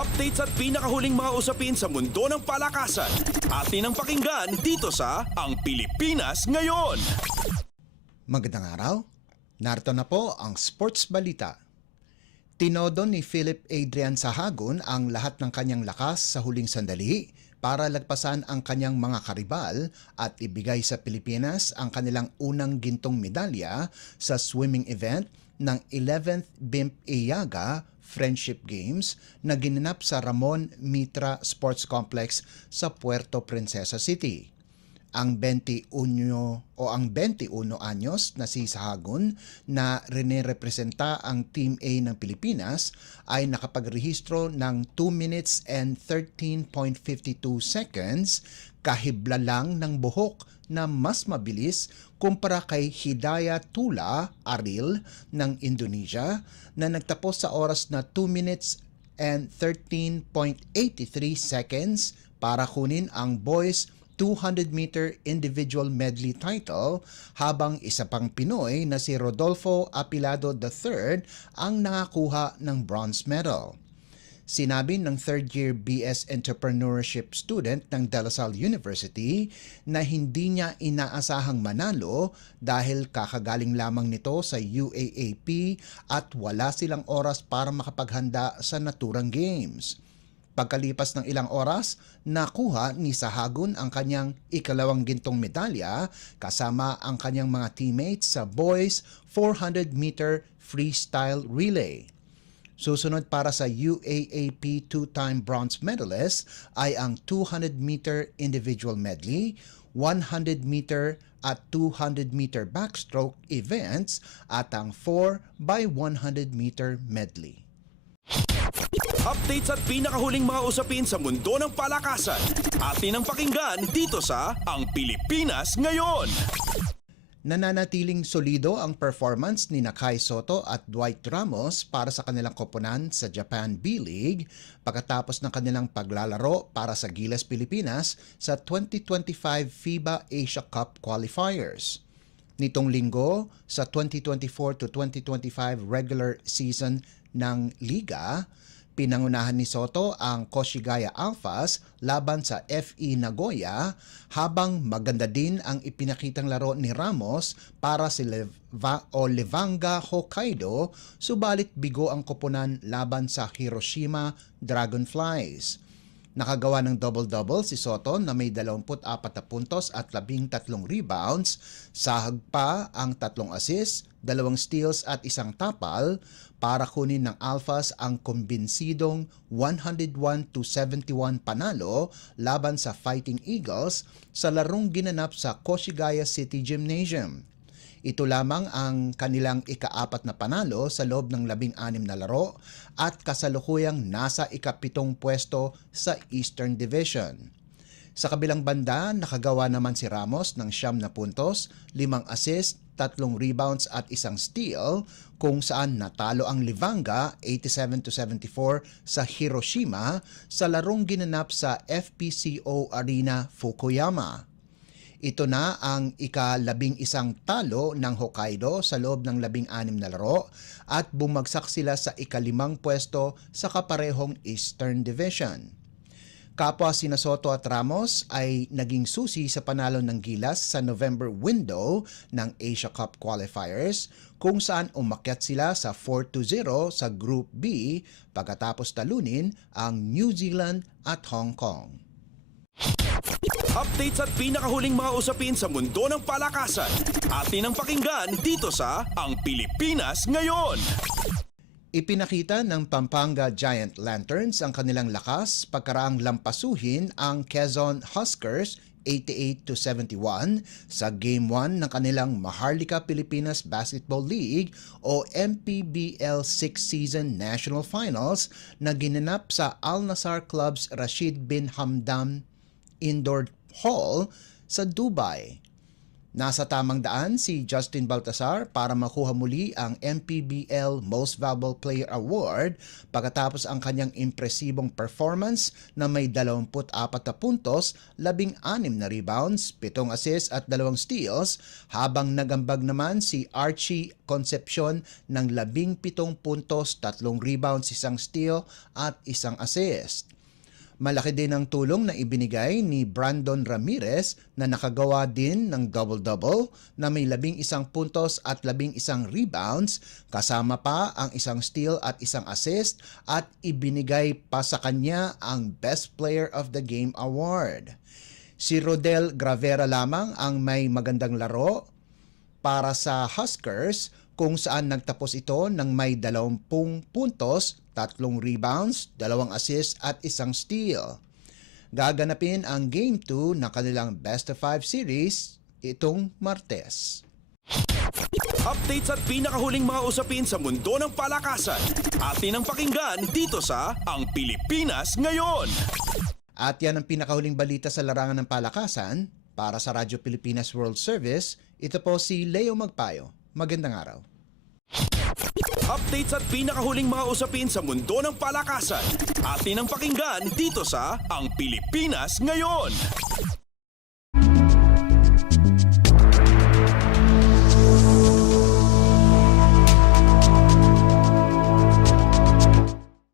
Updates at pinakahuling mga usapin sa mundo ng palakasan. Atin ang pakinggan dito sa Ang Pilipinas Ngayon. Magandang araw. Narito na po ang Sports Balita. Tinodo ni Philip Adrian Sahagun ang lahat ng kanyang lakas sa huling sandali para lagpasan ang kanyang mga karibal at ibigay sa Pilipinas ang kanilang unang gintong medalya sa swimming event ng 11th BIMP Iaga Friendship Games na ginanap sa Ramon Mitra Sports Complex sa Puerto Princesa City. Ang 21 anyos na si Sahagun na rinirepresenta ang Team A ng Pilipinas ay nakapagrehistro ng 2 minutes and 13.52 seconds kahibla lang ng buhok na mas mabilis kumpara kay Hidayah Tula Aril ng Indonesia na nagtapos sa oras na 2 minutes and 13.83 seconds para kunin ang boys 200-meter individual medley title habang isa pang Pinoy na si Rodolfo Apilado III ang nakakuha ng bronze medal. Sinabi ng third-year BS Entrepreneurship student ng De La Salle University na hindi niya inaasahang manalo dahil kakagaling lamang nito sa UAAP at wala silang oras para makapaghanda sa naturang games. Pagkalipas ng ilang oras, nakuha ni Sahagun ang kanyang ikalawang gintong medalya kasama ang kanyang mga teammates sa boys 400-meter freestyle relay. Susunod para sa UAAP two-time bronze medalist ay ang 200-meter individual medley, 100-meter at 200-meter backstroke events at ang 4x100-meter medley. Updates at pinakahuling mga usapin sa mundo ng palakasan. Atin ang pakinggan dito sa Ang Pilipinas Ngayon. Nananatiling solido ang performance ni Kai Sotto at Dwight Ramos para sa kanilang koponan sa Japan B-League pagkatapos ng kanilang paglalaro para sa Gilas Pilipinas sa 2025 FIBA Asia Cup Qualifiers. Nitong linggo sa 2024 to 2025 regular season ng Liga, pinangunahan ni Sotto ang Koshigaya Alphas laban sa FE Nagoya habang maganda din ang ipinakitang laro ni Ramos para si Levanga Hokkaido subalit bigo ang koponan laban sa Hiroshima Dragonflies. Nakagawa ng double-double si Sotto na may 24 na puntos at 13 rebounds, sahag pa ang 3 assists, 2 steals at 1 tapal para kunin ng Alphas ang kumbinsidong 101-71 panalo laban sa Fighting Eagles sa larong ginanap sa Koshigaya City Gymnasium. Ito lamang ang kanilang ika-4 na panalo sa loob ng 16 na laro at kasalukuyang nasa ika-7 pwesto sa Eastern Division. Sa kabilang banda, nakagawa naman si Ramos ng 9 na puntos, 5 assists, 3 rebounds at 1 steal kung saan natalo ang Levanga 87-74 sa Hiroshima sa larong ginanap sa FPCO Arena, Fukuyama. Ito na ang ika-11 talo ng Hokkaido sa loob ng 16 na laro at bumagsak sila sa ika-5 pwesto sa kaparehong Eastern Division. Kapwa sina Sotto at Ramos ay naging susi sa panalo ng Gilas sa November window ng Asia Cup Qualifiers kung saan umakyat sila sa 4-0 sa Group B pagkatapos talunin ang New Zealand at Hong Kong. Updates at pinakahuling mga usapin sa mundo ng palakasan. Atin ang pakinggan dito sa Ang Pilipinas Ngayon. Ipinakita ng Pampanga Giant Lanterns ang kanilang lakas pagkaraang lampasuhin ang Quezon Huskers 88-71 sa Game 1 ng kanilang Maharlika Pilipinas Basketball League o MPBL 6th Season National Finals na ginanap sa Al Nassr Club's Rashid bin Hamdan Indoor Hall sa Dubai. Nasa tamang daan si Justin Baltasar para makuha muli ang MPBL Most Valuable Player Award pagkatapos ang kanyang impresibong performance na may 24 na puntos, 16 na rebounds, 7 assists at 2 steals, habang nagambag naman si Archie Concepcion ng 17 puntos, 3 rebounds, 1 steal at 1 assist. Malaki din ang tulong na ibinigay ni Brandon Ramirez na nakagawa din ng double-double na may 11 puntos at 11 rebounds, kasama pa ang 1 steal at 1 assist, at ibinigay pa sa kanya ang Best Player of the Game Award. Si Rodel Gravera lamang ang may magandang laro para sa Huskers, kung saan nagtapos ito ng may 20 puntos, 3 rebounds, 2 assists at 1 steal. Gaganapin ang Game 2 na kanilang Best of 5 series itong Martes. Updates at pinakahuling mga usapin sa mundo ng palakasan. Atin ang pakinggan dito sa Ang Pilipinas Ngayon. At yan ang pinakahuling balita sa larangan ng palakasan. Para sa Radyo Pilipinas World Service, ito po si Leo Magpayo. Magandang araw. Updates at pinakahuling mga usapin sa mundo ng palakasan. Atin ang pakinggan dito sa Ang Pilipinas Ngayon.